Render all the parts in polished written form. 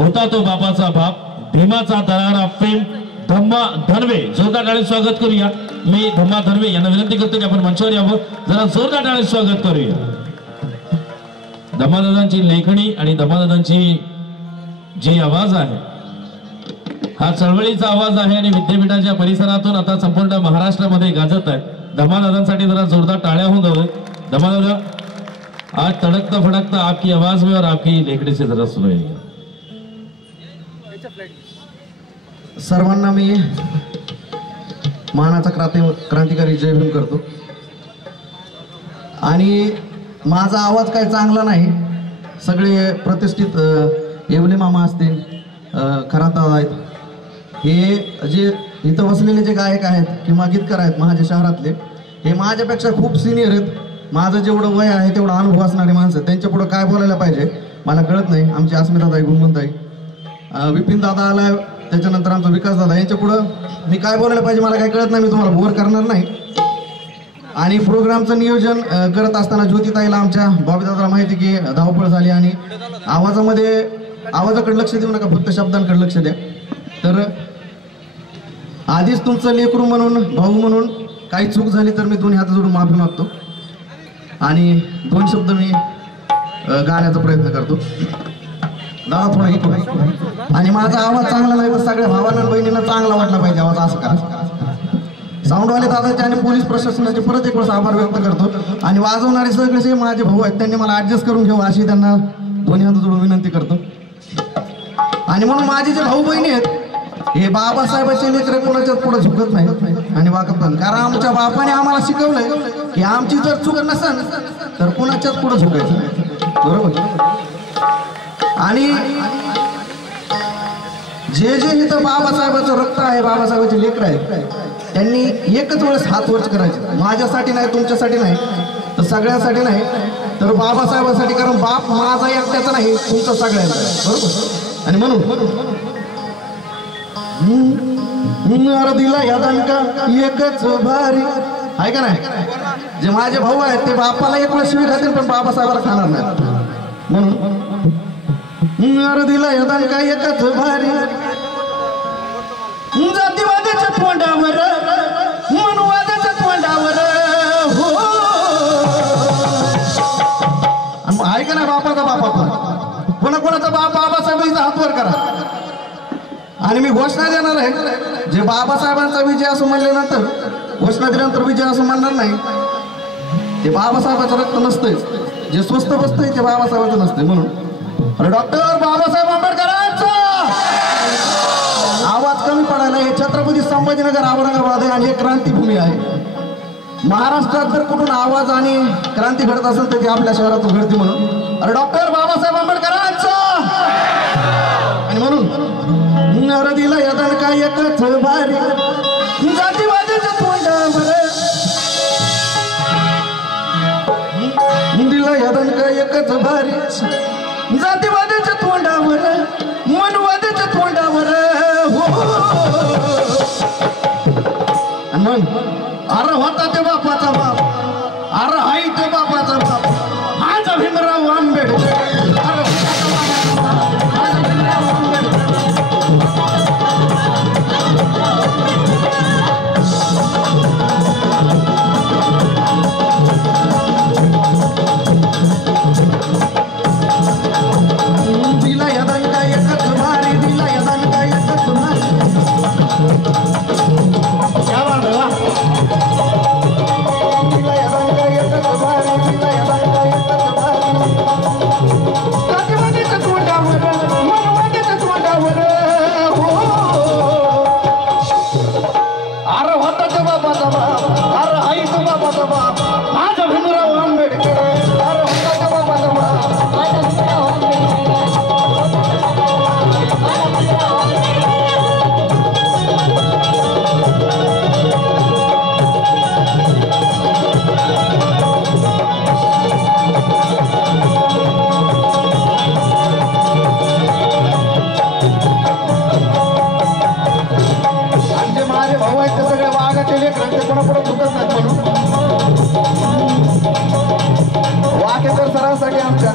होता तो बापाचा बाप, भीमाचा दरारा प्रेम, धम्मा धनवे. जोरदार टाळी स्वागत करूया. मी धम्मा धनवे यांना विनंती करतो की आपण मंचावर यावं. जरा जोरदार टाळी स्वागत करूया. धम्मादादांची लेखणी आणि धम्मादादांची जी आवाज आहे, हा चळवळीचा आवाज आहे आणि विद्यापीठाच्या परिसरातून आता संपूर्ण महाराष्ट्रामध्ये गाजत आहे. धम्मादादांसाठी जरा जोरदार टाळ्या होऊन जाऊ. धम्मादादा, आज तड़कता फड़कता आपकी आवाज में और आपकी लेखनी से जरा सुनाइए. सर्वांना मी मानाचा क्रांतिकारी जय भीम करतो. आणि माझा आवाज काय चांगला नाही. सगळे प्रतिष्ठित येवले मामा असतील, खराता आहेत, हे जे इथं बसलेले जे गायक आहेत किंवा गीतकार आहेत माझ्या शहरातले, हे माझ्यापेक्षा खूप सिनियर आहेत. माझं जेवढं वय आहे तेवढा अनुभव असणारे माणसं, त्यांच्या पुढं काय बोलायला पाहिजे मला कळत नाही. आमची अस्मिताताई, गुणवंताई, विपिन दादा आला, त्याच्यानंतर आमचा विकास दादा, यांच्या पुढं मी काय बोलायला पाहिजे मला काय कळत नाही. मी तुम्हाला बोर करणार नाही. आणि प्रोग्रामचं नियोजन करत असताना ज्योतिताईला आमच्या बॉबीदादाला माहिती की धावपळ झाली आणि आवाजाकडे लक्ष देऊ नका, फक्त शब्दांकडे लक्ष द्या. तर आधीच तुमचं लेकरू म्हणून, भाऊ म्हणून काही चूक झाली तर मी दोन्ही हात जोडून माफी मागतो आणि 2 शब्द मी गाण्याचा प्रयत्न करतो. दादा थोडा इकडे. आणि माझा आवाज चांगला नाही तर सगळ्या भावांना बहिणींना चांगला वाटला पाहिजे आवाज. असं का साऊंडवाले दादाचे आणि पोलीस प्रशासनाचे परत एक वेळेस आभार व्यक्त करतो. आणि वाजवणारे सगळे माझे भाऊ आहेत, त्यांनी मला ऍडजस्ट करून घेऊ अशी त्यांना दोन्ही हात जोडून विनंती करतो. आणि म्हणून माझे जे भाऊ बहिणी आहेत हे बाबासाहेबांचे लेकरं कोणाच्याच पुढे झुकत नाही आणि वाकत नाही. कारण आमच्या बापाने आम्हाला शिकवलंय की आमची जर चूक नसेल तर कोणाच्याच पुढे झुकायचं नाही. बरोबर. आणि जे जे इथं बाबासाहेबांचं रक्त आहे, बाबासाहेबांचे लेकर आहेत, त्यांनी एकच वेळेस हात वर करायचे. माझ्यासाठी नाही, तुमच्यासाठी नाही, तर सगळ्यांसाठी नाही, तर बाबासाहेबांसाठी. कारण बाप माझा एकट्याचा नाही, तुमचा सगळ्यांचा. बरोबर. आणि म्हणून दिला या दणका एकच भारी आहे का नाही. जे माझे भाऊ आहेत ते बापाला एक वेळ शिवी खातील पण बाबासाहेबाला खाणार नाही. म्हणून दिला या दणका एकच भारी, जातीवादाच्या तोंडावर, मनवादाच्या तोंडावर, हो आहे का नाही. बापाचा बापाचा कोणाकोणाचा बाप बाबासाहेबांचा हात वर करा. आणि मी घोषणा देणार आहे, जे बाबासाहेबांचा विजय असं म्हणल्यानंतर, घोषणा दिल्यानंतर विजय असं म्हणणार नाही. ते बाबासाहेबाचं रक्त नसतंय, जे स्वस्त बसतंय ते बाबासाहेबाचं नसतंय. म्हणून डॉक्टर बाबासाहेब आंबेडकरांचा आवाज कमी पडायला. हे छत्रपती संभाजीनगर, औरंगाबाद आहे आणि हे क्रांतीभूमी आहे. महाराष्ट्रात जर कुठून आवाज आणि क्रांती घडत असेल तर ती आपल्या शहरातून घडते. म्हणून डॉक्टर बाबासाहेब आंबेडकरांचा. आणि म्हणून दिला या दणका एकच भारी, जातीवादाच्या तोंडावर, दिला या दणका एकच भारी, जातीवादाच्या तोंडावर, मनवादाच्या तोंडावर, हो. आणि मग अरे होता ते बापाचा बाप, अरे हाय ते बापाचा बाप, माझा भीमराव आंबेडकर. वाकेतर सरांसाठी आमच्या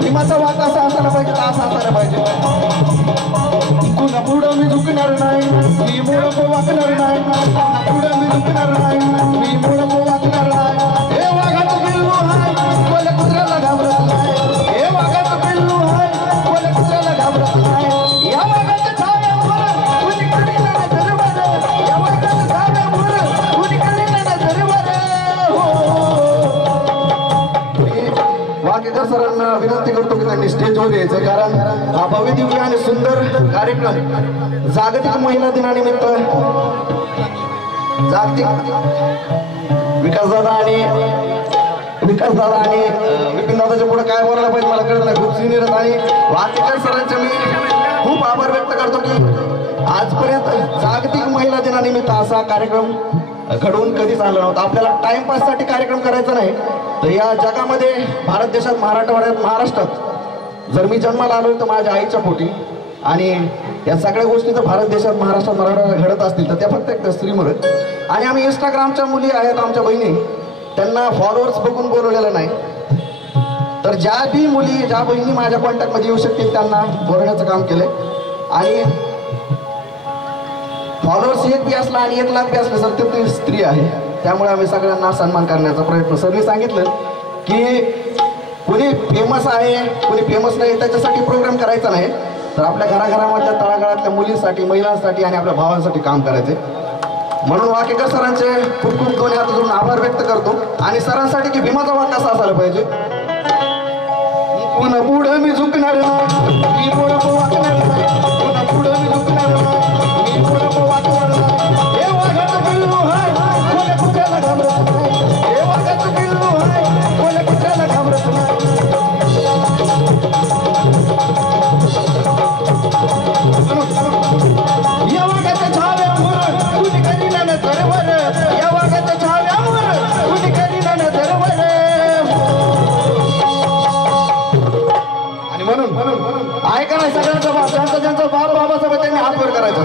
भीमाचा वाक असा असायला पाहिजे, असा असायला पाहिजे. झुकणार नाही मी मुळं वाकणार नाही पुढे मी झुकणार नाही मी मुळं वाकणार नाही हे वाघाचं पिल्लू आहे कोल्या कुत्र्याला घाबरत नाही हे वाघाचं पिल्लू आहे कोल्या कुत्र्याला घाबरत नाही या वाघाच्या छाव्यावर कुणी कधी ना नजरवर या वाघाच्या छाव्यावर कुणी कधी ना नजरवर वाकेकर सरांना विनंती करतो की त्यांनी स्टेजवर यायचं कारण हा भव्य दिव्य आणि सुंदर कार्यक्रम जागतिक महिला दिनानिमित्त जागतिक विकासदादा आणि विपिनदादाच्या पुढे काय बोलायला पाहिजे मला कळत नाही खूप सिनियर आणि वाकेकर सरांचे मी खूप आभार व्यक्त करतो की आजपर्यंत जागतिक महिला दिनानिमित्त असा कार्यक्रम घडवून कधीच आला नव्हता आपल्याला टाइमपाससाठी कार्यक्रम करायचा नाही तर या जगामध्ये भारत देशात महाराष्ट्रात जर मी जन्माला आलो तर माझ्या आईच्या पोटी आणि या सगळ्या गोष्टी जर भारत देशात महाराष्ट्रात घडत असतील तर त्या फक्त एक स्त्रीमुळे आणि आम्ही इंस्टाग्रामच्या मुली आहेत आमच्या बहिणी त्यांना फॉलोअर्स बघून बोलवलेलं नाही तर ज्या बहिणी माझ्या कॉन्टॅक्टमध्ये येऊ शकतील त्यांना बोलवण्याचं काम केलंय आणि फॉलोअर्स 1 बी असला आणि 1 लाख बी असलं सर ते स्त्री आहे त्यामुळे आम्ही सगळ्यांना सन्मान करण्याचा प्रयत्न सरनी सांगितलं की कोणी फेमस आहे कोणी फेमस नाही त्याच्यासाठी प्रोग्राम करायचा नाही तर आपल्या घराघरामधल्या तळागाळातल्या मुलींसाठी महिलांसाठी आणि आपल्या भावांसाठी काम करायचे म्हणून वाकेकर सरांचे खूप खूप 2 हात जोडून आभार व्यक्त करतो आणि सरांसाठी की भीमाचा वाट कसा असायला पाहिजे पुन्हा पुढं मी झुकणार मी पुढं वाकणार पुन्हा पुढं मी झुकणार मी पुढं वाकणार हे वाघाचं पिल्लू आहे कोल्या कुत्र्याला घाबरत नाही हे वाघाचं पिल्लू आहे कोल्या कुत्र्याला घाबरत नाही या वाघाच्या छाव्यावर कुणी कधी ना नजरवर या वाघाच्या छाव्यावर कुणी कधी ना नजरवर आणि म्हणून ऐका नाही सगळ्यांचा बाप ज्यांचा बाप बाबासाहेब त्यांनी हात वर करायचा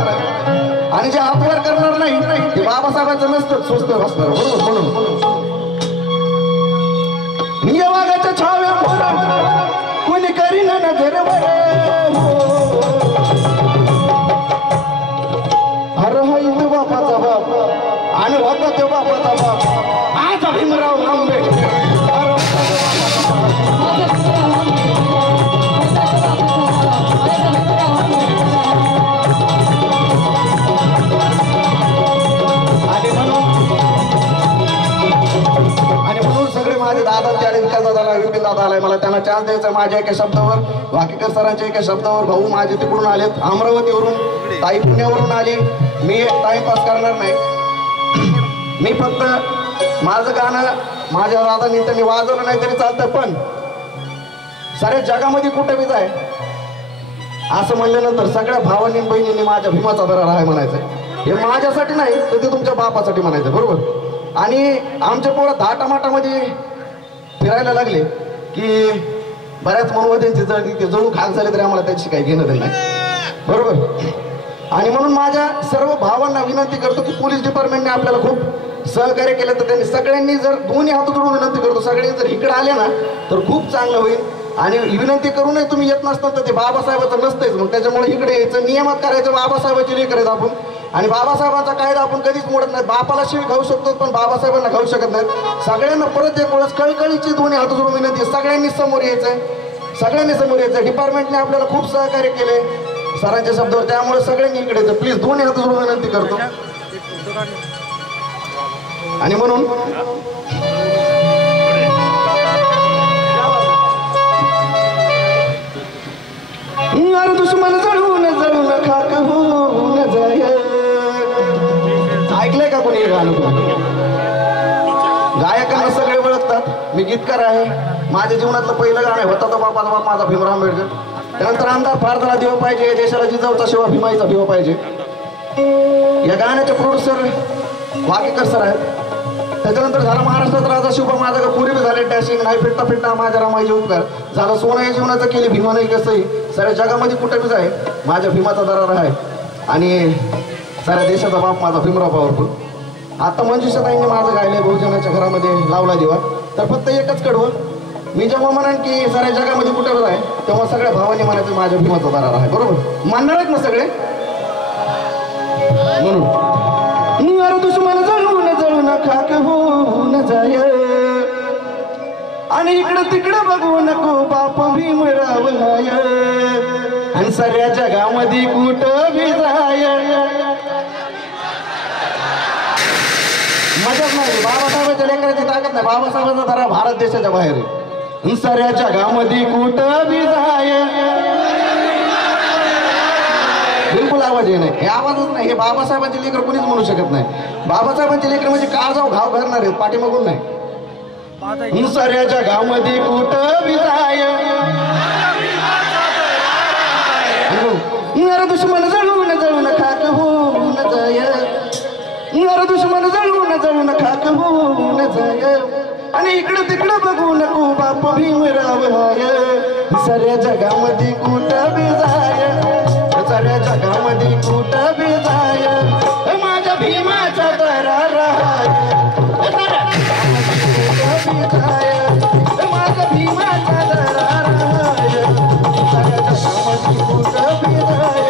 आणि जे हात वर करणार नाही ते बाबासाहेबांचं नसतं स्वस्त बसणार बरोबर म्हणून या वाघाच्या छाव्यावर कुणी करी ना नजरवर हिंदू बापाचा बाप आणि होता तो बापाचा बाप आज भीमराव आंबेडकर आणि म्हणून सगळे माझे दादांचे आणि विकास दादाला विपिन दादा आलाय मला त्यांना चान्स द्यायचा माझ्या एका शब्दावर वाकेकर सरांच्या एका शब्दावर भाऊ माझे तिकडून आलेत अमरावतीवरून ताई पुण्यावरून आली मी टाइमपास करणार नाही मी फक्त माझं गाणं माझ्या दादांनी त्यांनी वाजवलं नाही तरी चालतं पण साऱ्या जगामध्ये कुठे बी जाय असं म्हणल्यानंतर सगळ्या भावांनी बहिणींनी माझ्या भीमाचा दरार आहे म्हणायचं हे माझ्यासाठी नाही तर ते तुमच्या बापासाठी म्हणायचं बरोबर आणि आमच्या पोरं 10 टमाटामध्ये फिरायला लागले की बऱ्याच मनोवधींची जळू खाक झाले तरी आम्हाला त्याची काही घेणं नाही बरोबर आणि म्हणून माझ्या सर्व भावांना विनंती करतो की पोलीस डिपार्टमेंटने आपल्याला खूप सहकार्य केलं तर त्यांनी सगळ्यांनी जर 2 हात जोडून विनंती करतो सगळ्यांनी जर इकडे आले ना तर खूप चांगलं होईल आणि विनंती करूनही तुम्ही येत नसतात तर ते बाबासाहेबाचं नसतेच मग त्याच्यामुळे इकडे यायचं नियमात करायचं बाबासाहेबाची लेकर आहेत आपण आणि बाबासाहेबांचा कायदा आपण कधीच मोडत नाही बापाला शिवी खाऊ शकतो पण बाबासाहेबांना खाऊ शकत नाही सगळ्यांना परत एक वेळेस कळकळीची 2 हात जोडून विनंती सगळ्यांनी समोर यायचंय डिपार्टमेंटने आपल्याला खूप सहकार्य केले सरांच्या शब्दावर त्यामुळे सगळ्यांनी इकडे येतं प्लीज 2 हात जोडून विनंती करतो आणि म्हणून दुश्मन जळून खाक होऊन जाय ऐकलंय का कोणी गाणं गायकांना सगळे ओळखतात मी गीतकार आहे माझ्या जीवनातलं पहिलं गाणं आहे होता तो बापाचा बाप माझा भीमराव आंबेडकर त्यानंतर आमदार प्रार्थना देव पाहिजे देशाला जिजाऊचा शिवा भीमाईचा भिवा पाहिजे या गाण्याचे प्रोड्युसर वाकेकर सर आहेत त्याच्यानंतर झालं महाराष्ट्रात राजा शिवबा माझा का पुरी झाले डॅशिंग नाही फिरता माझ्या रामाईचे उपकार झालं सोनं या जीवनाचं केली भीमा नाही कसंही साऱ्या जगामध्ये कुठे बी आहे माझ्या भीमाचा दरार आहे आणि साऱ्या देशाचा बाप माझा भीमराव पॉवरफुल आता मंजुषाताईंनी माझं गायलंय बहुजनाच्या घरामध्ये लावला दिवा तर फक्त एकच कडवं मी जेव्हा म्हणेन की साऱ्या जगामध्ये कुठे आहे तेव्हा सगळ्या भावांनी म्हणायचं माझ्या भीमाचा दरार आहे बरोबर मानणार आहेत ना सगळे म्हणून अरे दुश्मन जळून जळून खाक होऊन जाय आणि इकडं तिकडं बघू नको बाप भीमराव हाय आणि सगळ्या जगामध्ये कुठं बी जाय मजाच नाही. बाबासाहेबांच्या लेकराची ताकद नाही. बाबासाहेबांचा जरा भारत देशाच्या बाहेर आहे. सगळ्या जगामध्ये कुठं बी जाय बिलकुल आवाज ये नाही. हे आवाजच नाही. हे बाबासाहेबांचे लेकर कोणीच म्हणू शकत नाही. बाबासाहेबांचे लेकर म्हणजे काळजाव घाव घालणार आहेत पाठीमागून नाही. सगळ्या जगामध्ये कुठं बी जाय अरे दुश्मन जळून जळून खाक होऊन जाय अरे दुश्मन जळून जळून खाक होऊन जाय आणि इकडं तिकडं बघू नको बाप भीमराव हाय सगळ्या जगामध्ये कुठं बी जाय सगळ्या जगामध्ये कुठं बी जाय माझ्या भीमाचा दरार हाय माझ्या भीमाचा दरार हाय सगळ्या जगामध्ये कुठं बी जाय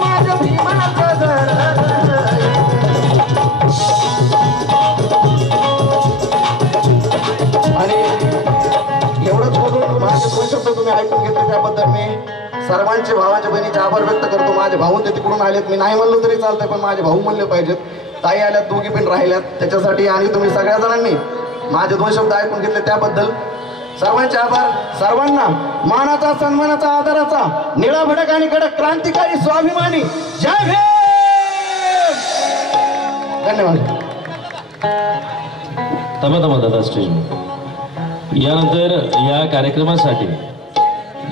माझ्या भीमाचा दरार हाय. आणि एवढंच बोलून माझे दोन शब्द तुम्ही ऐकून घेतले त्याबद्दल मी सर्वांचे भावाच्या बहिणीचे आभार व्यक्त करतो. माझे भाऊ ते तिकडून आलेत. मी नाही म्हणलो तरी चालतंय पण माझे भाऊ म्हणले पाहिजेत. ताई आल्यात दोघी पण राहिल्यात त्याच्यासाठी आणि तुम्ही सगळ्या जणांनी माझे दोन शब्द ऐकून घेतले त्याबद्दल सर्वांचे आभार. सर्वांना मानाचा सन्मानाचा आदराचा निळा भडक आणि कडक क्रांतिकारी स्वाभिमानी जय भीम. धन्यवाद. तमा दादा स्टेज. यानंतर या कार्यक्रमासाठी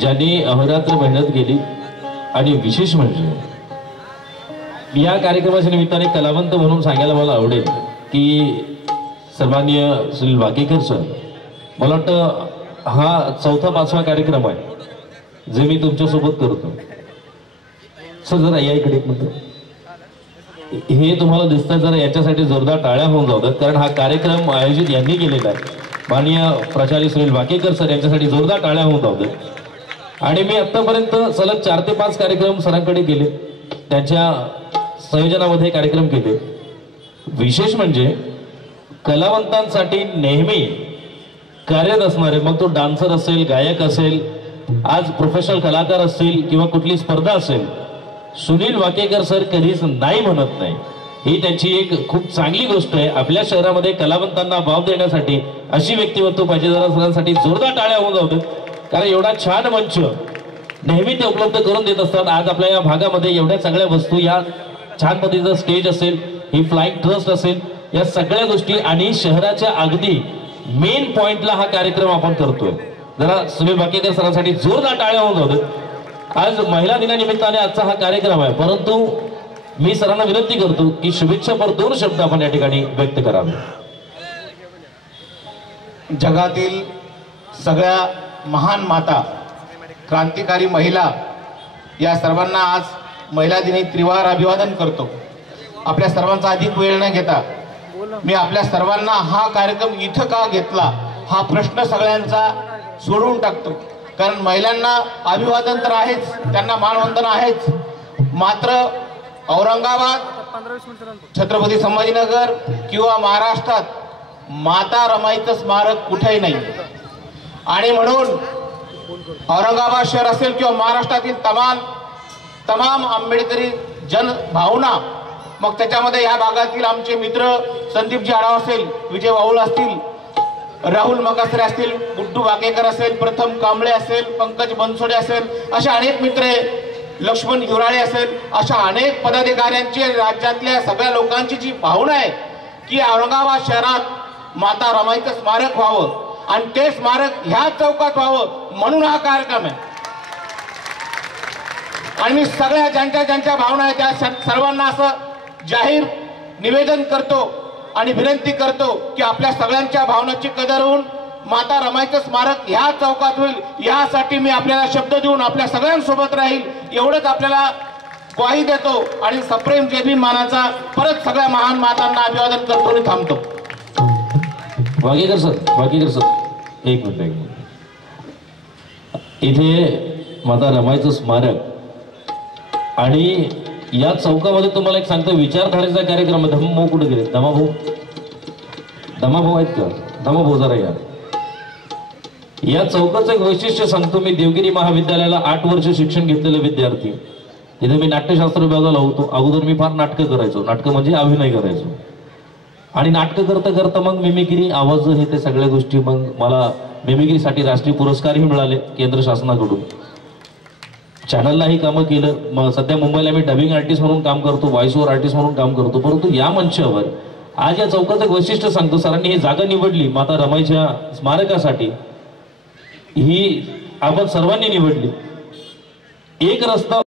ज्यांनी अहोरात्र मेहनत केली आणि विशेष म्हणजे या कार्यक्रमाच्या निमित्ताने कलावंत म्हणून सांगायला मला आवडेल की सन्माननीय सुनील वाकेकर सर, मला वाटतं हा 4था-5वा कार्यक्रम आहे जे मी तुमच्यासोबत करतो. सर जरा या इकडे एक मिनिट. हे तुम्हाला दिसतं जरा याच्यासाठी जोरदार टाळ्या होऊन जातात कारण हा कार्यक्रम आयोजित यांनी केलेला आहे. माननीय प्राचार्य सुनील वाकेकर सर यांच्यासाठी जोरदार टाळ्या होऊन जातात. आणि मी आतापर्यंत सलग 4 ते 5 कार्यक्रम सरांकडे केले, त्यांच्या संयोजनामध्ये कार्यक्रम केले. विशेष म्हणजे कलावंतांसाठी नेहमी कार्यरत असणारे, मग तो डान्सर असेल, गायक असेल, आज प्रोफेशनल कलाकार असतील किंवा कुठली स्पर्धा असेल, सुनील वाकेकर सर कधीच नाही म्हणत नाही. ही त्यांची एक खूप चांगली गोष्ट आहे. आपल्या शहरामध्ये कलावंतांना वाव देण्यासाठी अशी व्यक्तिमत्व पाहिजे. जरा सरांसाठी जोरदार टाळ्या होऊन जाऊ कारण एवढा छान मंच नेहमी ते उपलब्ध करून देत असतात. आज आपल्या या भागामध्ये एवढ्या सगळ्या वस्तू, या छान पद्धतीचं स्टेज असेल, ही फ्लाइंग ट्रस्ट असेल, या सगळ्या गोष्टी आणि शहराच्या अगदी मेन पॉइंटला हा कार्यक्रम आपण करतोय. जरा सुनील वाकेकर सरांसाठी जोरदार टाळ्या होऊन जाऊ. आज महिला दिनानिमित्ताने आजचा हा कार्यक्रम आहे, परंतु मी सरांना विनंती करतो की शुभेच्छापर 2 शब्द आपण या ठिकाणी व्यक्त करावे. जगातील सगळ्या महान माता, क्रांतिकारी महिला, या सर्वांना आज महिला दिनी त्रिवार अभिवादन करतो. आपल्या सर्वांचा अधिक वेळ न घेता मी आपल्या सर्वांना हा कार्यक्रम इथं का घेतला हा प्रश्न सगळ्यांचा सोडून टाकतो. कारण महिलांना अभिवादन तर आहेच, त्यांना मानवंदन आहेच, मात्र औरंगाबाद, छत्रपती संभाजीनगर किंवा महाराष्ट्रात माता रमाईचं स्मारक कुठेही नाही. आणि म्हणून औरंगाबाद शहर असेल किंवा महाराष्ट्रातील तमाम आंबेडकरी जनभावना, मग त्याच्यामध्ये या भागातील आमचे मित्र संदीपजी आढाव असेल, विजय वाऊळ असतील, राहुल मगासरे असतील, गुड्डू वाकेकर असेल, प्रथम कांबळे असेल, पंकज बनसोडे असेल, अशा अनेक मित्र, लक्ष्मण युराळे असेल, अशा अनेक पदाधिकाऱ्यांची, राज्यातल्या सगळ्या लोकांची जी भावना आहे की औरंगाबाद शहरात माता रमाईचं स्मारक व्हावं आणि ते स्मारक ह्या चौकात व्हावं, म्हणून हा कार्यक्रम आहे. आणि मी सगळ्या ज्यांच्या भावना आहेत त्या सर्वांना असं जाहीर निवेदन करतो आणि विनंती करतो की आपल्या सगळ्यांच्या भावनाची कदर होऊन माता रमाईचं स्मारक ह्या चौकात होईल, यासाठी मी आपल्याला शब्द देऊन आपल्या सगळ्यांसोबत राहील एवढंच आपल्याला ग्वाही देतो. आणि सप्रेम जय भीम मानाचा परत सगळ्या महान मातांना अभिवादन करतो आणि थांबतो. वाकेकर सर एक मिनिट. इथे माता रमाईचं स्मारक आणि या चौकामध्ये तुम्हाला एक सांगतो, विचारधारेचा कार्यक्रम आहे. धम्मभाऊ कुठे गेले? धमाभाऊ आहेत का? धमाभाऊ जरा या चौकाचं एक वैशिष्ट्य सांगतो मी. देवगिरी महाविद्यालयाला 8 वर्ष शिक्षण घेतलेले विद्यार्थी, तिथे मी नाट्यशास्त्र विभागाला होतो. अगोदर मी फार नाटकं करायचो, नाटकं म्हणजे अभिनय करायचो. आणि नाटकं करता करता मग मिमिक्री, आवाज हे ते सगळ्या गोष्टी, मग मला मिमिक्रीसाठी राष्ट्रीय पुरस्कारही मिळाले केंद्र शासनाकडून. चॅनललाही कामं केलं. मग सध्या मुंबईला मी डबिंग आर्टिस्ट म्हणून काम करतो, व्हॉइस ओव्हर आर्टिस्ट म्हणून काम करतो. परंतु या मंचावर आज या चौकाचं एक वैशिष्ट्य सांगतो. सरांनी ही जागा निवडली माता रमाईच्या स्मारकासाठी, ही आपण सर्वांनी निवडली. एक रस्ता